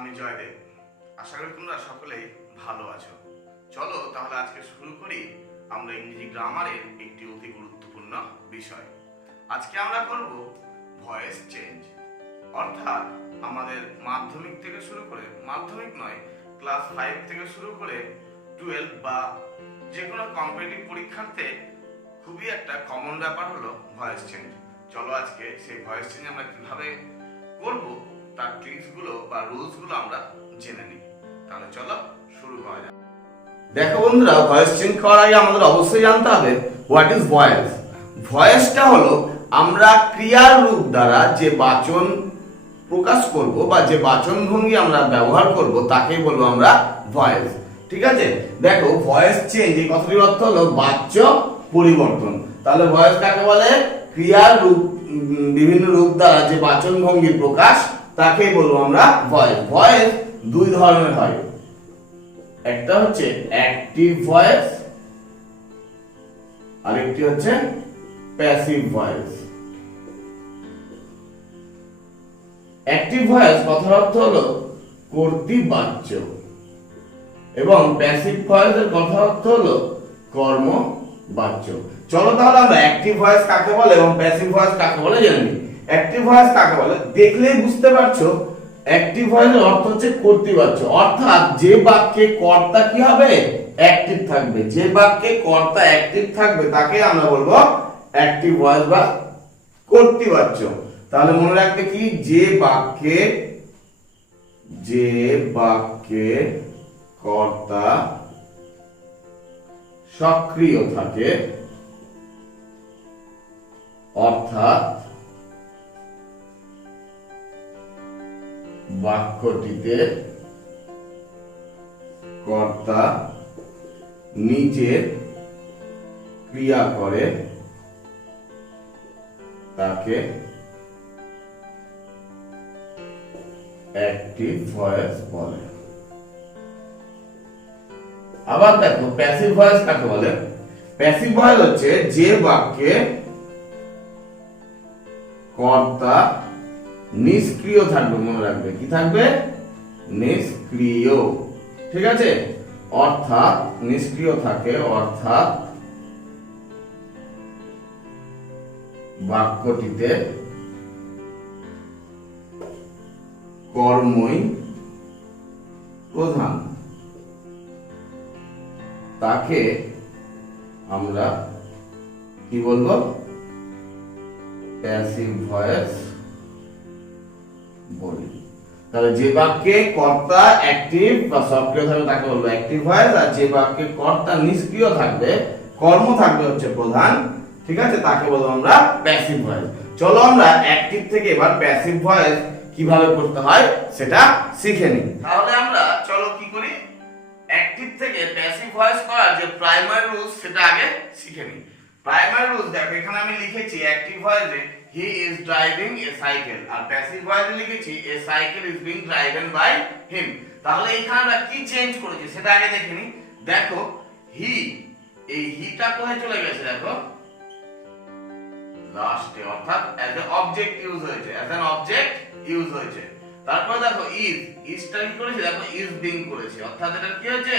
আমি জয়দেব। আশা করি তোমরা সকলেই ভালো আছো। চলো তাহলে আজকে শুরু করি আমরা ইংরেজি গ্রামারের একটি অতি গুরুত্বপূর্ণ বিষয়। আজকে আমরা করব ভয়েস চেঞ্জ, অর্থাৎ আমাদের মাধ্যমিক থেকে শুরু করে, মাধ্যমিক নয়, ক্লাস 5 থেকে শুরু করে 12 বা যে কোনো কম্পিটিটিভ পরীক্ষার্থে খুবই একটা কমন ব্যাপার হলো ভয়েস চেঞ্জ। চলো আজকে সেই ভয়েস চেঞ্জ আমরা কিভাবে করব তার ট্রিক্সগুলো বা রুলসগুলো আমরা জেনে নিই। তাহলে চলো শুরু করা যাক। দেখো বন্ধুরা, ভয়েস চেঞ্জ করার আগে আমাদের অবশ্যই জানতে হবে হোয়াট ইজ ভয়েস। ভয়েসটা হলো আমরা ক্রিয়ার রূপ দ্বারা যে বাচন প্রকাশ করব বা যে বাচন ভঙ্গি আমরা ব্যবহার করব তাকেই বলবো আমরা ভয়েস। ঠিক আছে, দেখো ভয়েস চেঞ্জ এই কথাটির অর্থ হলো বাচ্য পরিবর্তন। তাহলে ভয়েস কাকে বলে? ক্রিয়ার রূপ, বিভিন্ন রূপ দ্বারা যে বাচন ভঙ্গির প্রকাশ তাকেই বলবো আমরা ভয়েস। ভয়েস দুই ধরনের হয়, একটা হচ্ছে অ্যাক্টিভ ভয়েস আর একটি হচ্ছে প্যাসিভ ভয়েস। অ্যাক্টিভ ভয়েস কথার অর্থ হলো কর্তৃবাচ্য এবং প্যাসিভ ভয়েসের কথার অর্থ হলো কর্মবাচ্য। চলো তাহলে আমরা অ্যাক্টিভ ভয়েস কাকে বলে এবং প্যাসিভ ভয়েস কাকে বলে জেনে নিই। অ্যাক্টিভ ভয়েস কাকে বলে? দেখলেই বুঝতে পারছো অ্যাক্টিভ ভয়েসের অর্থ হচ্ছে কর্তৃবাচ্য, অর্থাৎ যে বাক্যে কর্তা কি হবে? অ্যাক্টিভ থাকবে। যে বাক্যে কর্তা অ্যাক্টিভ থাকবে তাকে আমরা বলবো অ্যাক্টিভ ভয়েস বা কর্তৃবাচ্য। তাহলে মনে রাখবে কি, যে বাক্যে কর্তা সক্রিয় থাকে, অর্থাৎ বাক্যটিতে কর্তা নিজে ক্রিয়া করে তাকে অ্যাক্টিভ ভয়েস বলে। আবার দেখো প্যাসিভ ভয়েস কাকে বলে? প্যাসিভ ভয়েস হচ্ছে যে বাক্যে কর্তা নিষ্ক্রিয় থাকবে। মনে রাখবে কি থাকবে? নিষ্ক্রিয়। ঠিক আছে, অর্থাৎ নিষ্ক্রিয় থাকে, অর্থাৎ বাক্যটিতে কর্মই প্রধান, তাকে আমরা কি বলবো? প্যাসিভ ভয়েস বলি। তাহলে যে বাক্যে কর্তা অ্যাক্টিভ বা সক্রিয় থাকবে তাকে বলবো অ্যাক্টিভ ভয়েস, আর যে বাক্যে কর্তা নিষ্ক্রিয় থাকবে, কর্ম থাকবে হচ্ছে প্রধান, ঠিক আছে, তাকে বলবো আমরা প্যাসিভ ভয়েস। চলো আমরা অ্যাক্টিভ থেকে এবার প্যাসিভ ভয়েস কিভাবে করতে হয় সেটা শিখে নিই। তাহলে আমরা চলো কি করি, অ্যাক্টিভ থেকে প্যাসিভ ভয়েস করার যে প্রাইমারি রুলস সেটা আগে শিখে নিই। প্রাইমারি রুলস দেখো, এখানে আমি লিখেছি অ্যাক্টিভ ভয়েসে he is driving a cycle, আর প্যাসিভ ভয়েসে লিখেছি a cycle is being driven by him. তাহলে এখানে আমরা কি চেঞ্জ করেছি সেটা আগে দেখে নিই। দেখো হি, এই হিটা কোথায় চলে গেছে? দেখো লাস্টে, অর্থাৎ অ্যাজ এ অবজেক্ট ইউজ হয়েছে, অ্যাজ অ্যান অবজেক্ট ইউজ হয়েছে। তারপর দেখো ইজটা কি করেছে? দেখো ইজ বিং করেছে, অর্থাৎ এটা কি হয়েছে?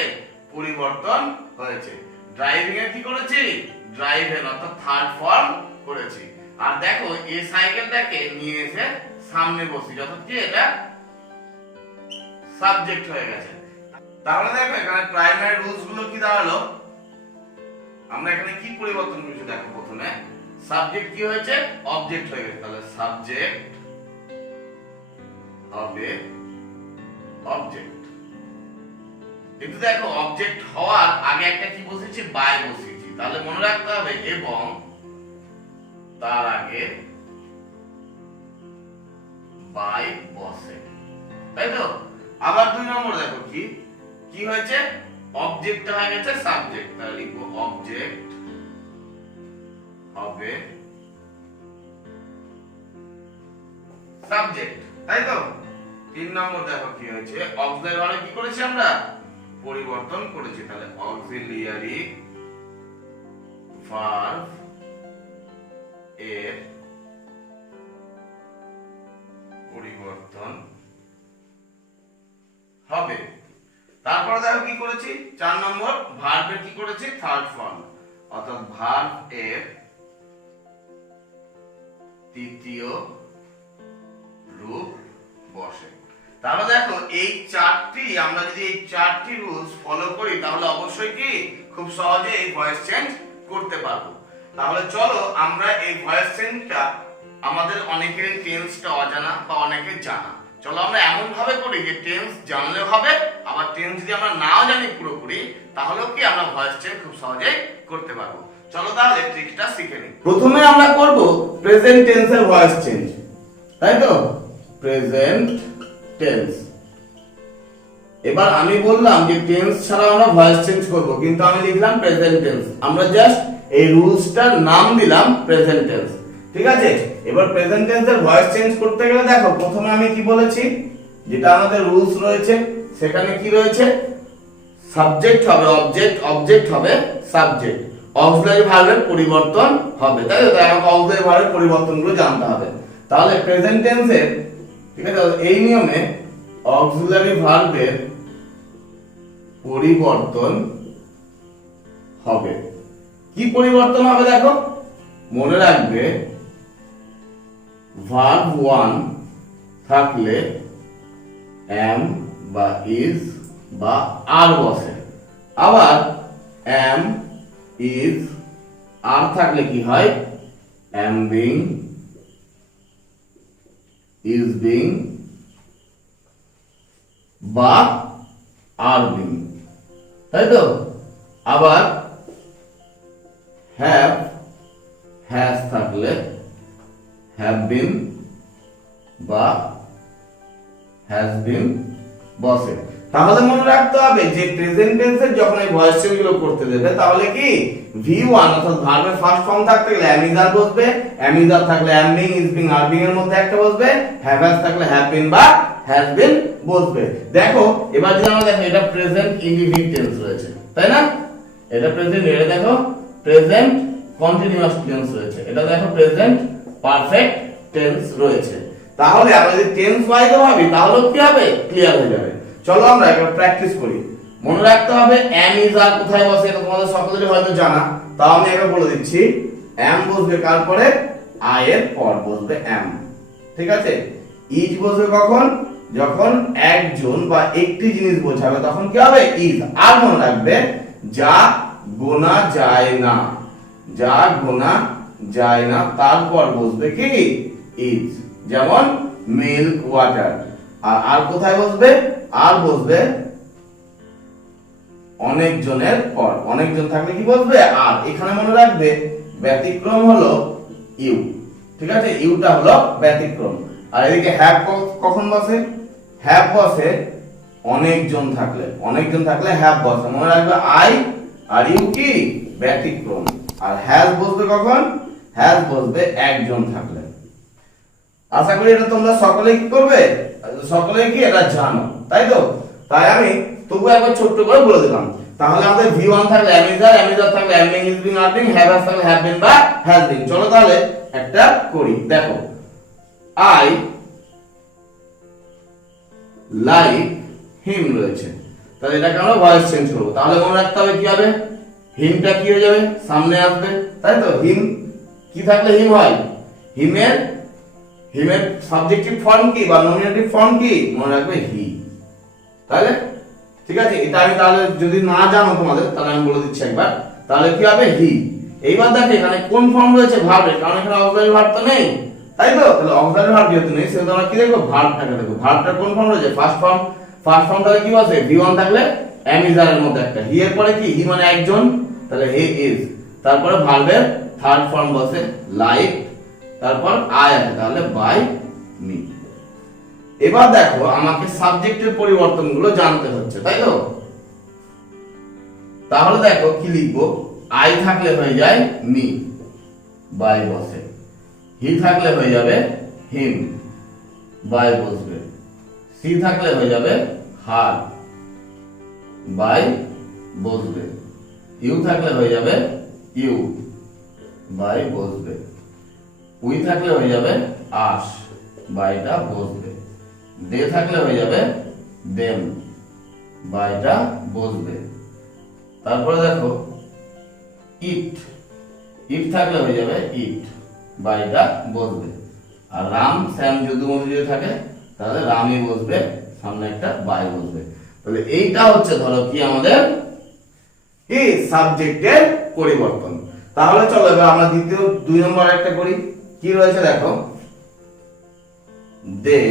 পরিবর্তন হয়েছে। ড্রাইভিং এর কি করেছি? ড্রাইভেন, অর্থাৎ থার্ড ফর্ম করেছি। আর দেখো এই সাইকেলটাকে নিয়ে এসে সামনে বসি, অর্থাৎ কি এটা সাবজেক্ট হয়ে গেছে। তাহলে দেখো এখানে প্রাইমারি রুলস গুলো কি দাঁড়ালো? আমরা এখানে কি পরিবর্তন করেছি? দেখো প্রথমে সাবজেক্ট কি হয়েছে? অবজেক্ট হয়ে গেছে। তাহলে সাবজেক্ট হবে অবজেক্ট। কিন্তু দেখো অবজেক্ট হওয়ার আগে একটা কি বসেছি? বাই বসেছি। তাহলে মনে রাখতে হবে এবং তার আগে বাই বসে, তাই তো? আবার 2 নম্বর দেখো কি কি হয়েছে? অবজেক্ট হয়ে গেছে সাবজেক্ট, তাহলে লিখবো অবজেক্ট হবে সাবজেক্ট, তাই তো? 3 নম্বর দেখো কি হয়েছে? অক্সিলারি কি করেছি আমরা? পরিবর্তন করেছি। তাহলে অক্সিলিয়ারি ভার্ব এর পরিবর্তন করেছি? 4 নম্বর ভার্বের কি করেছি? থার্ড ফর্ম, অর্থাৎ ভার্ব এর তৃতীয় রূপ বসে। তাহলে দেখো এই চারটি, আমরা যদি এই চারটি রুলস ফলো করি তাহলে অবশ্যই কি খুব সহজে এই ভয়েস চেঞ্জ করতে পারবো। তাহলে চলো আমরা এই ভয়েস চেঞ্জটা, আমাদের অনেকের টেন্সটা অজানা বা অনেকের জানা, চলো আমরা এমন ভাবে করি যে টেন্স জানলেও হবে, আবার টেন্স যদি আমরা নাও জানি পুরোপুরি তাহলেও কি আমরা ভয়েস চেঞ্জ খুব সহজেই করতে পারবো। চলো তাহলে ট্রিকটা শিখে নিই। প্রথমে আমরা করব প্রেজেন্ট টেন্সের ভয়েস চেঞ্জ, তাই তো? Present tense. এবার আমি বললাম যে টেন্স ছাড়া আমরা ভয়েস চেঞ্জ করব, কিন্তু আমি লিখলাম প্রেজেন্ট টেন্স, আমরা জাস্ট এই রুলসটার নাম দিলাম প্রেজেন্ট টেন্স, ঠিক আছে? এবার প্রেজেন্ট টেন্সের ভয়েস চেঞ্জ করতে গেলে দেখো প্রথমে আমি কি বলেছি, যেটা আমাদের রুলস রয়েছে সেখানে কি রয়েছে, সাবজেক্ট হবে অবজেক্ট, অবজেক্ট হবে সাবজেক্ট, অক্সিলারি ভার্বের পরিবর্তন হবে, তাই তো? তাই আমাকে অক্সিলারি ভার্বের পরিবর্তনগুলো জানতে হবে। তাহলে প্রেজেন্ট টেন্সের, ঠিক আছে, এই নিয়মে অক্সিলারি ভার্বের পরিবর্তন হবে। কি পরিবর্তন হবে দেখো, মনে রাখবে ভার্ব 1 থাকলে am বা is বা are বসে, আবার am is are থাকলে কি হয়, am being, is being বা are being, তাই তো? আবার have has থাকলে have been বা has been বসে। তাহলে মনে রাখতে হবে যে প্রেজেন্ট টেন্সের যখন এই ভয়েস চেঞ্জ গুলো করতে দেবে তাহলে কি V1 অর্থাৎ ভার্বের ফার্স্ট ফর্ম থাকতে গেলে am is are বসবে, am is are থাকলে am being, is being, are being এর মধ্যে একটা বসবে, have has থাকলে have been বা has been বসবে। দেখো এবার যদি আমরা দেখো এটা প্রেজেন্ট ইনডিফিনিট টেন্স রয়েছে, তাই না? এটা প্রেজেন্ট, এটা দেখো প্রেজেন্ট কন্টিনিউয়াস টেন্স রয়েছে, এটা দেখো প্রেজেন্ট পারফেক্ট টেন্স রয়েছে। তাহলে আমরা যদি টেন্স ওয়াইজ ভাবি তাহলে কি হবে, ক্লিয়ার হয়ে যাবে। চলো আমরা একবার প্র্যাকটিস করি। মনে রাখতে হবে am is are কোথায় বসে, এটা তোমাদের সকলেরই হয়তো জানা, তাও আমি একবার বলে দিচ্ছি। am বসবে কার পরে, I এর পর বসবে am, ঠিক আছে? is বসবে কখন, যখন একজন বা একটি জিনিস বোঝাবে তখন কি হবে, is। আর মনে রাখবে যা গোনা যায় না, যা গোনা যায় না তারপর বসবে কি, is, যেমন মিল্ক, ওয়াটার। আর কোথায় বসবে, আর বসবে অনেক জনের পর, অনেকজন থাকলে কি বসবে, আর। এখানে মনে রাখবে ব্যতিক্রম হলো ইউ, ঠিক আছে? ইউটা হলো ব্যতিক্রম। আর এদিকে হ্যাভ কখন বসে, হ্যাভ বসে অনেকজন থাকলে, অনেকজন থাকলে হ্যাভ বসে। মনে রাখবে আই আর ইউ কি ব্যতিক্রম। আর হ্যাজ বসবে কখন, হ্যাজ বসবে একজন থাকলে। আশা করি এটা তোমরা সকলেই কি করবে, সকলেই কি এটা জানো, তাই তো? তাই আমি তবু একবার ছোট্ট করে বলে দিলাম। তাহলে আমাদের V1 থাকলে am is are, am is are থাকলে am being, is being, are being, have has থাকলে have been বা has been। চলো তাহলে একটা করি। দেখো I like him রয়েছে, তাহলে এটাকে আমরা ভয়েস চেঞ্জ করব। তাহলে মনে রাখতে হবে কি হবে, হিমটা কি হয়ে যাবে, সামনে আসবে, তাই তো? হিম কি থাকলে হিম হয়, হিমের সাবজেক্টিভ ফর্ম কি বা নমিনেটিভ ফর্ম কি, মনে রাখবে হি। তাহলে ঠিক আছে, এটা আমি তাহলে যদি না জানো তোমাদের তাহলে আমি বলে দিচ্ছি একবার। তাহলে কি হবে, হি। এইবার দেখো এখানে কোন ফর্ম রয়েছে, ভার্বের, কারণ এখানে অক্সিলারি ভার্ব তো নেই, তাই তো? তাহলে অক্সিলারি ভার্ব যেহেতু নেই সেহেতু আমরা কি দেখবো, ভার্বটাকে দেখবো। ভার্বটা কোন ফর্ম রয়েছে, ফার্স্ট ফর্ম। ফার্স্ট ফর্ম তাহলে কি বসে, V1 থাকলে am is are এর মধ্যে একটা, হি এর পরে কি, হি মানে একজন, তাহলে হি ইজ। তারপরে ভার্বের থার্ড ফর্ম বসে লাইক, তারপর আই আছে, তাহলে বাই মি। এবার দেখো আমাকে সাবজেক্টের পরিবর্তনগুলো জানতে হচ্ছে, তাই তো? তাহলে দেখো কি লিখবো, আই থাকলে হয়ে যায় মি, বাই বসে। হি থাকলে হয়ে যাবে হিম, বাই বসবে। সি থাকলে হয়ে যাবে হার, বাই বসবে। ইউ থাকলে হয়ে যাবে ইউ, বাই বসবে। উই থাকলে হয়ে যাবে আস, বাইটা বসবে। দে থাকলে হয়ে যাবে দেম, বাইটা বসবে। তারপরে দেখো ইট, ইট থাকলে হয়ে যাবে ইট, বাইটা বসবে। আর রাম শ্যাম যদু মধু যদি থাকে তাহলে রামই বসবে, সামনে একটা বাই বসবে। তাহলে এইটা হচ্ছে ধরো কি আমাদের কি সাবজেক্টের পরিবর্তন। তাহলে চলো এবার আমরা দ্বিতীয় 2 নম্বর একটা করি। কি রয়েছে দেখো, দে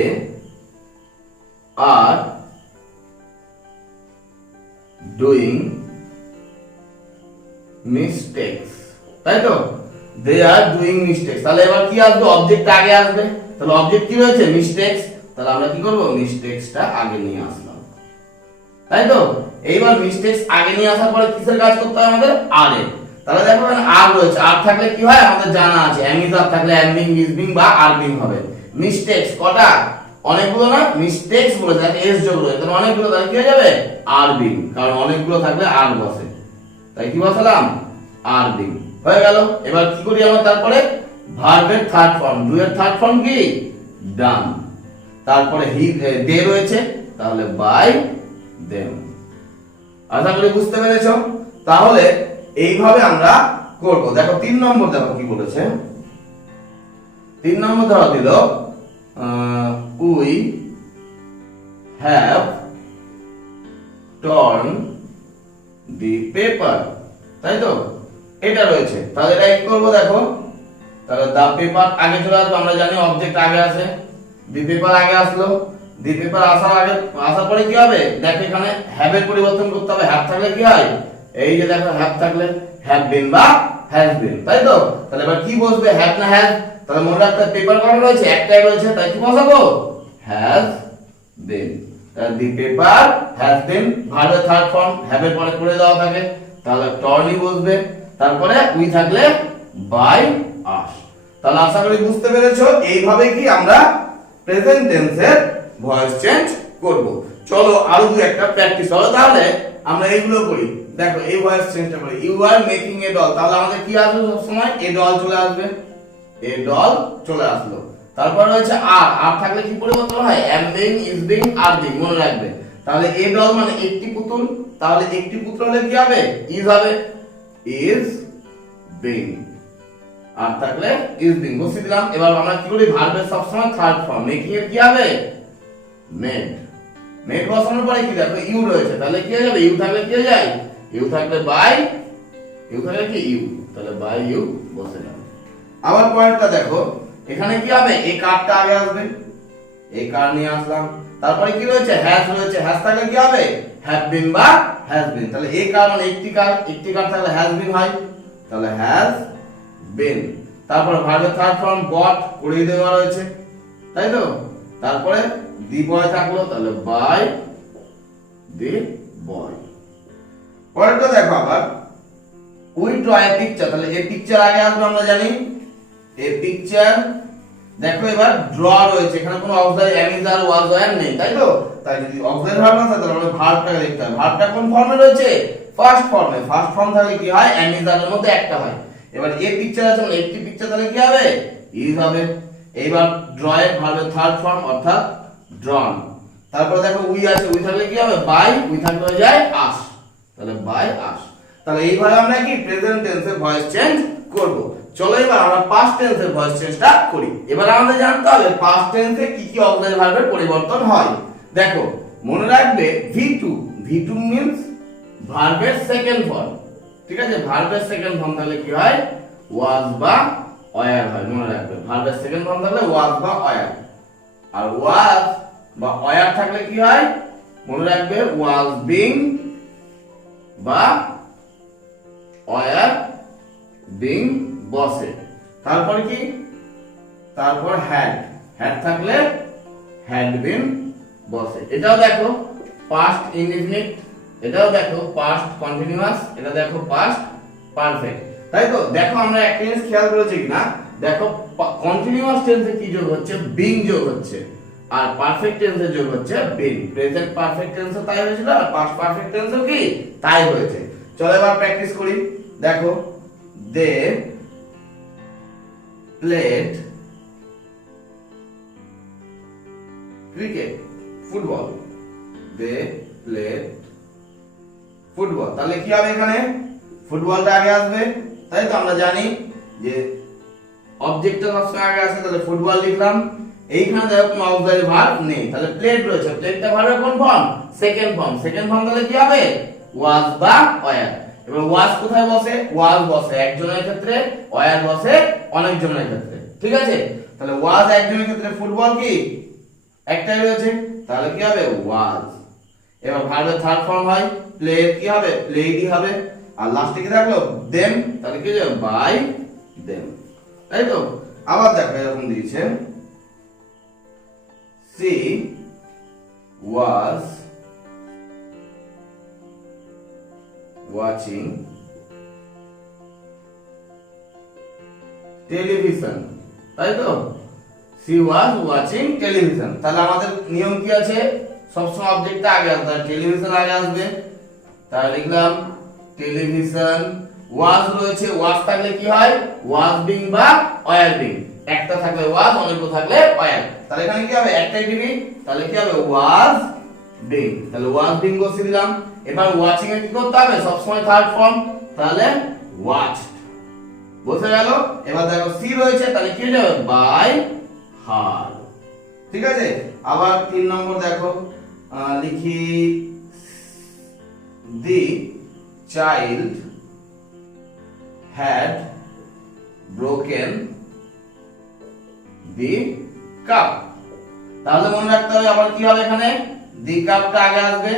আর ডুইং মিস্টেকস, তাই তো? দে আর ডুইং মিস্টেকস। তাহলে এবার কি আসবে, অবজেক্ট আগে আসবে। তাহলে অবজেক্ট কি রয়েছে, মিস্টেকস। তাহলে আমরা কি করব, মিস্টেকসটা আগে নিয়ে আসলাম, তাই তো? এইবার মিস্টেকস আগে নিয়ে আসার পরে কিসের কাজ করতে হবে আমাদের, আর এর। তাহলে দেখো এখানে আর রয়েছে, আর থাকলে কি হয় আমাদের জানা আছে, অ্যামিজ আর থাকলে অ্যামবিং ইজবিং বা আরবিং হবে। মিস্টেকস কটা, অনেকগুলো না, মিস্টেকস বলেছে একটা এস যোগ রয়েছে, তাহলে অনেকগুলো, তাহলে কি হয়ে যাবে আরবিং, কারণ অনেকগুলো থাকলে আর বসে, তাই কি বসালাম আরবিং, হয়ে গেল। এবার কি করি আমরা, তারপরে ভার্বের থার্ড ফর্ম, ডু এর থার্ড ফর্ম কি ডান, তারপরে হি দে রয়েছে, তাহলে বাই দেম। আশা করি বুঝতে পেরেছো। তাহলে এইভাবে আমরা করব। দেখো 3 নম্বর দেখো কি বলেছে, 3 নম্বর ধরা দিল we have torn the paper, তাই তো? এটা রয়েছে, তাহলে এটা কি করব দেখো, তাহলে দা পেপার আগে চলে আসবে, আমরা জানি অবজেক্ট আগে আসে, দি পেপার আগে আসলো, দি পেপার আসার পরে কি হবে দেখো, এখানে হ্যাভ এর পরিবর্তন করতে হবে। হ্যাভ থাকলে কি হয়, এই যে দেখো হ্যাভ থাকলে হ্যাভ বিন বা হ্যাজ বিন, তাই তো? তাহলে এবার কি বসবে, হ্যাভ না হ্যাজ? তাহলে মনে রাখতে পেপার কটা রয়েছে, একটাই রয়েছে, তাই কি বসাবো হ্যাজ বিন। তাহলে দি পেপার হ্যাজ বিন, ভার্বের থার্ড ফর্ম, হ্যাভ এর পরে করে দেওয়া থাকে, তাহলে টর্নই বসবে। তারপরে উই থাকলে বাই আস। তাহলে আশা করি বুঝতে পেরেছো, এইভাবে কি আমরা প্রেজেন্ট টেন্সের ভয়েস চেঞ্জ করব। চলো আরো দু একটা প্র্যাকটিস হলো, তাহলে আমরা এইগুলো করি। দেখো এই ভয়েস চেঞ্জটা করি, you are making a doll, তাহলে আমাদের কি আসবে সব সময়, এ ডল চলে আসবে, এ ডল চলে আসলো। তারপর রয়েছে আর, আর থাকলে কি পরিবর্তন হয়, am being is being are being, মনে রাখবে। তাহলে এ ডল মানে একটি পুতুল, তাহলে একটি পুতুল হলে কি হবে, ইজ হবে, ইজ বিং। আর থাকলে ইজ বিং বসিয়ে দিলাম। এবার আমরা কি করি, ভার্বের সব সময় থার্ড ফর্ম, মেকিং এর কি হবে মেড, মেড বসানোর পরে কি দেখো ইউ রয়েছে, তাহলে কি হয়ে যাবে, ইউ থাকলে কি হয়ে যায়, ইউ থাকলে বাই, ইউ থাকলে কি ইউ, তাহলে বাই ইউ বসে যাবে। আবার পয়েন্টটা দেখো, এখানে কি হবে, এই কারটা আগে আসবে, এই কার নিয়ে আসলাম। তারপরে কি রয়েছে, হ্যাজ রয়েছে, হ্যাজ থাকলে কি হবে হ্যাভ বিন বা হ্যাজ বিন। তাহলে এই কার মানে একটি কার থাকলে হ্যাজ বিন হয়, তাহলে হ্যাজ বিন। তারপরে ভার্বের থার্ড ফর্ম গট করিয়ে দেওয়া রয়েছে, তাই তো? তারপরে দি বয় থাকলো, তাহলে বাই দি বয়। পরেরটা দেখো আবার, উই ড্র এ পিকচার, তাহলে এই পিকচার আগে আসবে, আমরা জানি এই পিকচার। দেখো এবার ড্র রয়েছে, এখানে কোনো অক্সিলারি এম ইজ আর ওয়াজ আর নেই, তাই তো? তাই যদি অক্সিলারি ভার্ব না থাকে তাহলে আমরা ভার্বটাকে লিখতে হবে। ভার্বটা কোন ফর্মে রয়েছে, ফার্স্ট ফর্মে। ফার্স্ট ফর্ম থাকলে কি হয়, এম ইজ আর এর মধ্যে একটা হয়। এবার এই পিকচার আছে মানে একটি পিকচার, তাহলে কি হবে ইজ হবে। এইবার ড্র এর ভার্বের থার্ড ফর্ম অর্থাৎ ড্রন। তারপরে দেখো উই আছে, উই থাকলে কি হবে বাই, উই থাকলে হয়ে যায় আস, তাহলে বাই আস। তাহলে এইভাবে আমরা কি প্রেজেন্ট টেন্সের ভয়েস চেঞ্জ করব। চলো এবার আমরা পাস্ট টেন্সের ভয়েস চেঞ্জটা করি। এবার আমাদের জানতে হবে পাস্ট টেন্সে কি কি অক্সিলারি ভার্বের পরিবর্তন হয়। দেখো মনে রাখবে V2, V2 মিন্স ভার্বের সেকেন্ড ফর্ম, ঠিক আছে? ভার্বের সেকেন্ড ফর্ম তাহলে কি হয়, ওয়াজ বা ওয়্যার হয়, মনে রাখবে। ভার্বের সেকেন্ড ফর্ম থাকলে ওয়াজ বা ওয়্যার, আর ওয়াজ বা ওয়্যার থাকলে কি হয়, মনে রাখবে ওয়াজ বিং বা ওয়্যার বিং বসে। তারপর কি, তারপর হ্যাড, হ্যাড থাকলে হ্যাড বিন বসে। এটাও দেখো পাস্ট ইনডিফিনিট, এটাও দেখো পাস্ট কন্টিনিউয়াস, এটা দেখো পাস্ট পারফেক্ট, তাই তো? দেখো আমরা একটা জিনিস খেয়াল করেছি কিনা, দেখো কন্টিনিউয়াস টেন্সে কি যোগ হচ্ছে, বিং যোগ হচ্ছে, আর পারফেক্ট টেন্সে যোগ হচ্ছে বিন। প্রেজেন্ট পারফেক্ট টেন্সে তাই হয়েছিল, আর পাস্ট পারফেক্ট টেন্সেও কি তাই হয়েছে। চলো এবার প্র্যাকটিস করি। দেখো they played cricket, football, they played football, তাহলে কি হবে এখানে ফুটবলটা আগে আসবে, তাই তো আমরা জানি যে অবজেক্টটা সবসময় আগে আসে, তাহলে ফুটবল লিখলাম। এইখানে দেখো কোনো অক্সিলারি ভার্ব নেই, তাহলে প্লেড রয়েছে, প্লেডটা ভার্বের কোন form? Second form. Second form তাহলে কি হবে? ওয়াজ বা ওয়্যার। এবার ওয়াজ কোথায় বসে? ওয়াজ বসে একজনের ক্ষেত্রে, ওয়্যার বসে অনেকজনের ক্ষেত্রে, ঠিক আছে? তাহলে ওয়াজ একজনের ক্ষেত্রে, ফুটবল কি একটাই রয়েছে, তাহলে কি হবে? ওয়াজ। এবার ভার্বের থার্ড ফর্ম হয় প্লে, কি হবে? প্লেডই হবে। আর লাস্টে কি থাকলো? দেম, তাহলে কি হবে? বাই দেম, তাই তো? আবার দেখো এরকম দিয়েছে, সি ওয়াজ ওয়াচিং টেলিভিশন, তাই তো? C was watching television. তাহলে আমাদের নিয়ম কি আছে? সবসময় অবজেক্টটা আগে আসবে, টেলিভিশন আগে আসবে। তাহলে লিখলাম টেলিভিশন, ওয়াজ রয়েছে, ওয়াজ থাকলে কি হয়? ওয়াজ বিং বা ওয়্যার বিং। একটা থাকলে ওয়াজ, অনেকগুলো থাকলে ওয়্যার। তাহলে এখানে কি হবে? একটাই টিভি, তাহলে কি হবে? Was being. তাহলে ওয়াজ বিং বসিয়ে দিলাম। এবার ওয়াচিং এ কি করতে হবে? সবসময় থার্ড ফর্ম, তাহলে ওয়াচড বসে গেল। এবার দেখো সি রয়েছে, তাহলে কি হবে? বাই হার, ঠিক আছে? আবার 3 নম্বর দেখো, লিখি the child had broken the cup। তাহলে মনে রাখতে হবে আবার কি হবে এখানে? দি কাপটা আগে আসবে,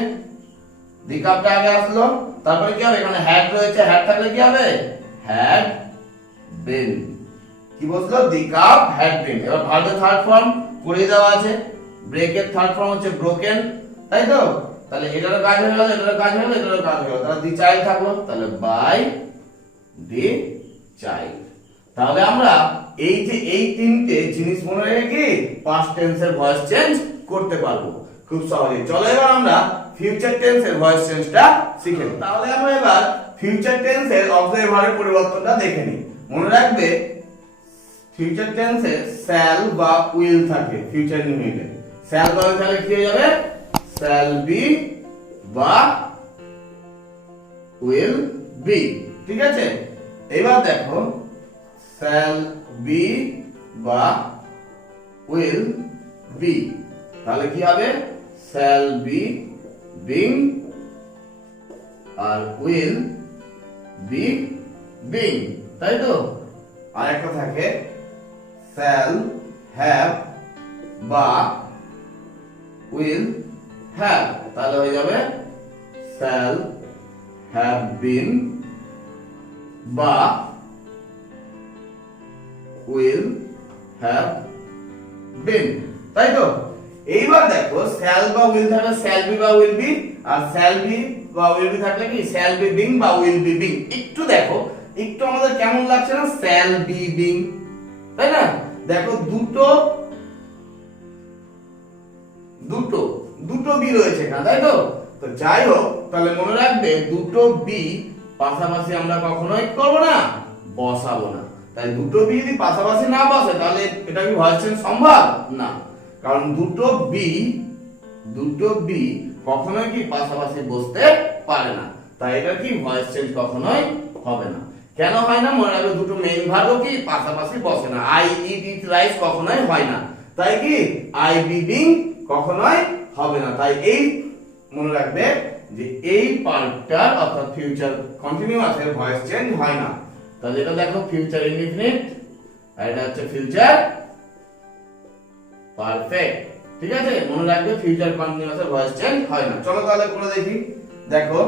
দি কাপটা আগে আসলো, তারপরে কি হবে? এখানে হ্যাড রয়েছে, হ্যাড থাকলে কি হবে? Had been. কি বলছো? দি কাপ হ্যাড বিন। এবার ভার্বের থার্ড ফর্ম করে দেওয়া আছে, ব্রেকের থার্ড ফর্ম হচ্ছে ব্রোকেন, তাই তো? তাহলে এটারও কাজ হয়ে গেল, এটারও কাজ হয়ে গেল, এটারও কাজ হয়ে গেল। তাহলে দি চাইল্ড থাকলো, তাহলে বাই দি চাইল্ড। তাহলে আমরা এই যে এই তিনটে জিনিস মনে রেখে কি পাস্ট টেন্সের ভয়েস চেঞ্জ করতে পারবো খুব সহজে। চলো এবার আমরা ফিউচার টেন্সের ভয়েস চেঞ্জটা শিখে নিই। তাহলে আমরা এবার ফিউচার টেন্সের অক্সিলারি ভার্বের পরিবর্তনটা দেখে নিই। মনে রাখবে ফিউচার টেন্সে শ্যাল বা উইল থাকে ফিউচার ইউনিটে। শ্যাল বা উইল থাকলে কি হয়ে যাবে? শ্যাল বি বা উইল বি, ঠিক আছে? এবার দেখো শ্যাল বি বা উইল বি, তাহলে কি হবে? শ্যাল বি বিং আর উইল বি বিং, তাই তো? আর একটা থাকে শ্যাল হ্যাভ বা উইল হ্যাভ, তাহলে হয়ে যাবে শ্যাল হ্যাভ বিন বা উইল হ্যাভ বিন, তাই তো? এইবার দেখো শ্যাল বা উইল থাকলে শ্যাল বি বা উইল বি, আর শ্যাল বি বা উইল বি থাকলে কি শ্যাল বি বিং বা উইল বি বিং। একটু দেখো, একটু আমাদের কেমন লাগছে না? শ্যাল বি বিং, তাই না? দেখো দুটো দুটো দুটো বি রয়েছে এখানে, তাই তো? তো যাই হোক, তাহলে মনে রাখবে দুটো বি পাশাপাশি আমরা কখনোই করব না, বসাবো না। তাই দুটো বি যদি পাশাপাশি না বসে তাহলে এটা কি ভয়েস চেঞ্জ সম্ভব না, কারণ দুটো বি কখনোই কি পাশাপাশি বসতে পারে না। তাই এটা কি ভয়েস চেঞ্জ কখনোই হবে না। কেন হয় না? মনে রাখবে দুটো মেইন ভার্বও কি পাশাপাশি বসে না। আই ইট ইট রাইস কখনোই হয় না, তাই কি আই বি বিং কখনোই হবে না। তাই এই মনে রাখবে যে এই পার্টটা অর্থাৎ ফিউচার কন্টিনিউয়াস এর ভয়েস চেঞ্জ হয় না। তাহলে এটা দেখো ফিউচার ইনডিফিনিট আর এটা হচ্ছে ফিউচার পারফেক্ট, ঠিক আছে? মনে রাখবে ফিউচার কন্টিনিউয়াস এর ভয়েস চেঞ্জ হয় না। চলো তাহলে করে দেখি। দেখো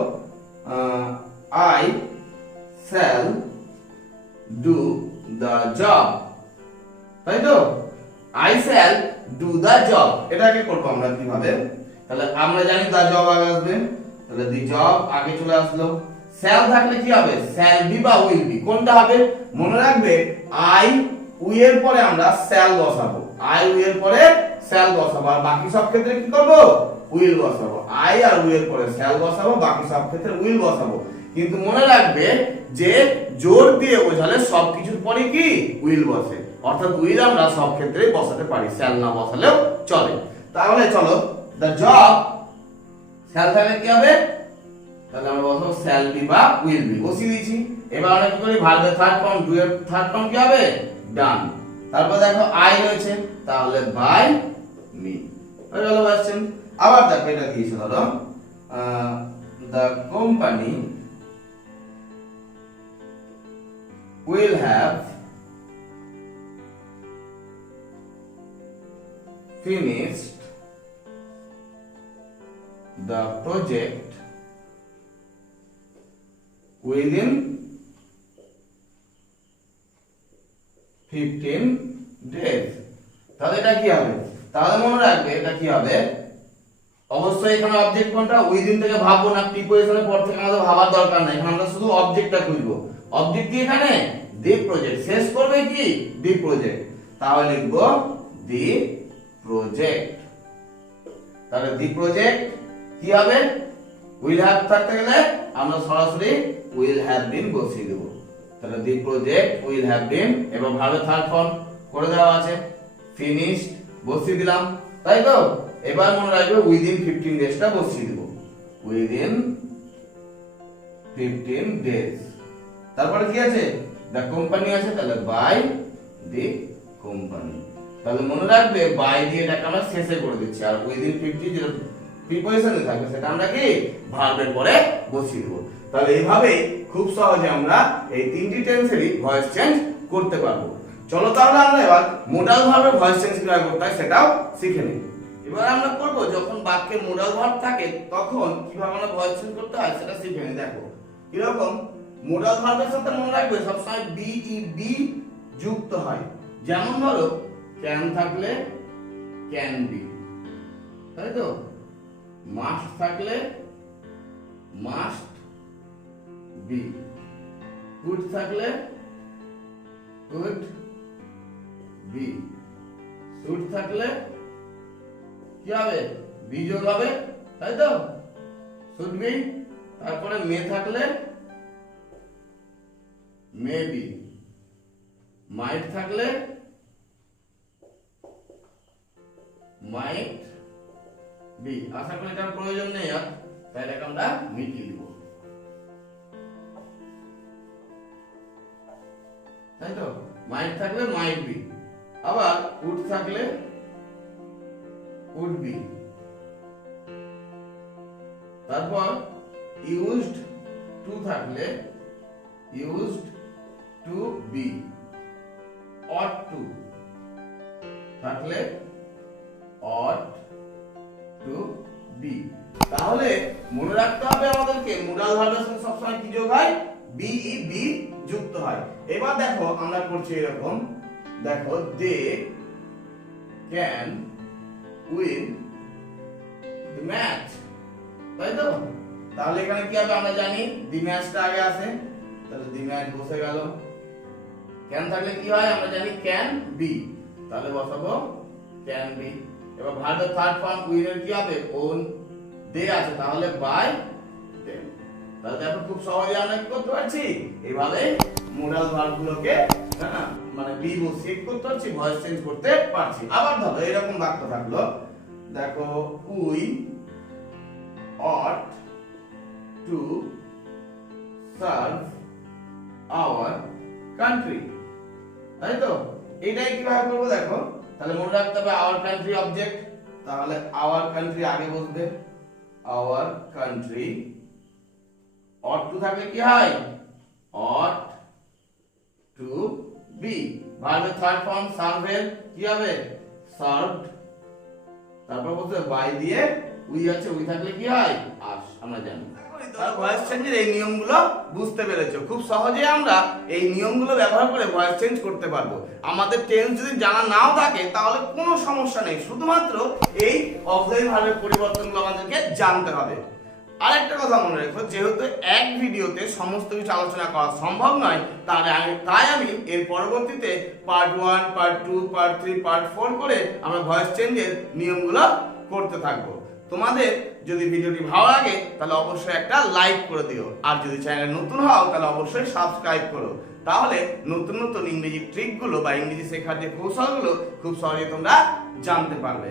I shall do the job, তাই তো? I shall do the job, এটাকে করবো আমরা কিভাবে? তাহলে আমরা জানি দ্য জব আগে আসবে, তাহলে দি জব আগে চলে আসলো। শ্যাল থাকলে কি হবে? শ্যাল বি বা উইল বি, কোনটা হবে? মনে রাখবে আই উই এর পরে আমরা শ্যাল বসাবো, আই উই এর পরে শ্যাল বসাবো, আর বাকি সব ক্ষেত্রে কি করব? উইল বসাবো। আই আর উই এর পরে শ্যাল বসাবো, বাকি সব ক্ষেত্রে উইল বসাবো। কিন্তু মনে রাখবে যে জোর দিয়ে বোঝালে সবকিছুর পরে কি উইল বসে, অর্থাৎ উইল আমরা সব ক্ষেত্রে বসাতে পারি, শ্যাল না বসালেও চলে। তাহলে চলো দ্য জব শ্যাল থাকলে কি হবে? তাহলে আমরা বসাবো শ্যাল বি বা উইল বি, বসিয়ে দিয়েছি। এবার আমরা কি করি, ভার্বের থার্ড ফর্ম, ডু এর থার্ড ফর্ম কি হবে, ডান। তারপর দেখো আই রয়েছে, তাহলে বাই মি, হয়ে গেল কোশ্চেন। আবার দেখো এটা দিয়েছে, ধরো the company will have finished the project within 15 days। তাহলে এটা কি হবে, তাহলে মনে রাখবে এটা কি হবে, অবশ্যই এখানে অবজেক্ট কোনটা, উইদিন থেকে ভাববো না, প্রিপোজিশনের পর থেকে আমাদের ভাবার দরকার নাই, এখানে আমরা শুধু অবজেক্টটা খুঁজবো। অবজেক্ট কি এখানে, দি প্রজেক্ট, শেষ করবে কি, দি প্রজেক্ট, তাহলে লিখবো দি প্রজেক্ট। তাহলে দি প্রজেক্ট কি হবে, উইল হ্যাভ থাকতে গেলে আমরা সরাসরি উইল হ্যাভ বিন বসিয়ে দেব। তাহলে দি প্রজেক্ট উইল হ্যাভ বিন, এবং ভার্বের থার্ড ফর্ম করে দেওয়া আছে, ফিনিশড বসিয়ে দিলাম, তাই তো। এবার মনে রাখবে উইদিন 15 ডেজটা বসিয়ে দেব, উইদিন 15 ডেজ। তারপরে কি আছে, দ্য কোম্পানি আছে, তাহলে বাই দি কোম্পানি। তাহলে মনে রাখবে বাই দিয়ে এটাকে আমরা শেষে করে দিচ্ছি, আর উইদিন 50 যেটা প্রিপোজিশনে থাকবে সেটা আমরা কি ভার্বের পরে বসিয়ে দেব। তাহলে এইভাবে খুব সহজে আমরা এই তিনটি টেন্সেরই ভয়েস চেঞ্জ করতে পারবো। চলো তাহলে আমরা এবার মোডাল ভার্বের ভয়েস চেঞ্জ কিভাবে করতে হয় সেটাও শিখে নিই। এবার আমরা করব যখন বাক্যে মোডাল ভার্ব থাকে তখন কিভাবে আমরা ভয়েস চেঞ্জ করতে হয় সেটা শিখে নিই। দেখো কিরকম, মোডাল ভার্বের সাথে মনে রাখবে সবসময় বি ই বি যুক্ত হয়। যেমন ধরো ক্যান থাকলে ক্যান বি, তাই তো। মাস্ট থাকলে মাস্ট বি, কুড থাকলে কুড বি, শুড থাকলে কি হবে, বি যোগ হবে, তাই তো, শুড বি। তারপরে মে থাকলে মে বি, মাইট থাকলে মাইট বি। আশা করি এটার প্রয়োজন নেই আর, তাই এটাকে আমরা মিটিয়ে দিব, তাই তো। মাইট থাকলে মাইট বি, আবার উড থাকলে উড বি, তারপর ইউজড টু থাকলে used to be, ought to থাকলে অট টু বি। তাহলে মনে রাখতে হবে আমাদেরকে মোডাল ভার্বের সাথে সবসময় কি যোগ হয়, বি ই বি যুক্ত হয়। এবার দেখো আমরা করছি এরকম, দেখো they can win the match, তাই তো। তাহলে এখানে কি হবে আমরা জানি, দি ম্যাচটা আগে আসে, তাহলে দি ম্যাচ বসে গেল। ক্যান থাকলে কি হয় আমরা জানি ক্যান বি, তাহলে বসাবো ক্যান বি। এবার ভার্বের থার্ড ফর্ম উইন এর কি হবে, ওন, দে আছে, তাহলে বাই দেম। তাহলে দেখো খুব সহজে আমরা কি করতে পারছি, এইভাবে মোডাল ভার্বগুলোকে মানে বি বসিয়ে করতে পারছি, ভয়েস চেঞ্জ করতে পারছি। আবার ধরো এরকম বাক্য থাকলো, দেখো we ought to serve our country, তাই তো। এটাই কিভাবে করবো দেখো, তাহলে মনে রাখতে হবে আওয়ার কান্ট্রি অবজেক্ট, তাহলে আওয়ার কান্ট্রি আগে বসবে, আওয়ার কান্ট্রি। অট টু থাকলে কি হয়, অট টু বি। ভার্বের থার্ড ফর্ম সার্ভের কি হবে, সার্ভড। তারপর বলতে বাই দিয়ে উই আছে, উই থাকলে কি হয়, আস, আমরা জানি। ভয়েস চেঞ্জের এই নিয়মগুলো বুঝতে পেরেছো, খুব সহজে আমরা এই নিয়মগুলো ব্যবহার করে ভয়েস চেঞ্জ করতে পারবো। আমাদের টেন্স যদি জানা নাও থাকে তাহলে কোনো সমস্যা নেই, শুধুমাত্র এই অক্সিলারি ভার্বের পরিবর্তনগুলো আমাদেরকে জানতে হবে। আরেকটা কথা মনে রাখো, যেহেতু এক ভিডিওতে সমস্ত কিছু আলোচনা করা সম্ভব নয়, তাই আমি এর পরবর্তীতে পার্ট 1, পার্ট 2, পার্ট 3, পার্ট 4 করে আমরা ভয়েস চেঞ্জের নিয়মগুলো করতে থাকবো। তোমাদের যদি ভিডিওটি ভালো লাগে তাহলে অবশ্যই একটা লাইক করে দিও, আর যদি চ্যানেলে নতুন হও তাহলে অবশ্যই সাবস্ক্রাইব করো। তাহলে নতুন নতুন ইংরেজি ট্রিকগুলো বা ইংরেজি শেখার যে কৌশলগুলো খুব সহজে তোমরা জানতে পারবে।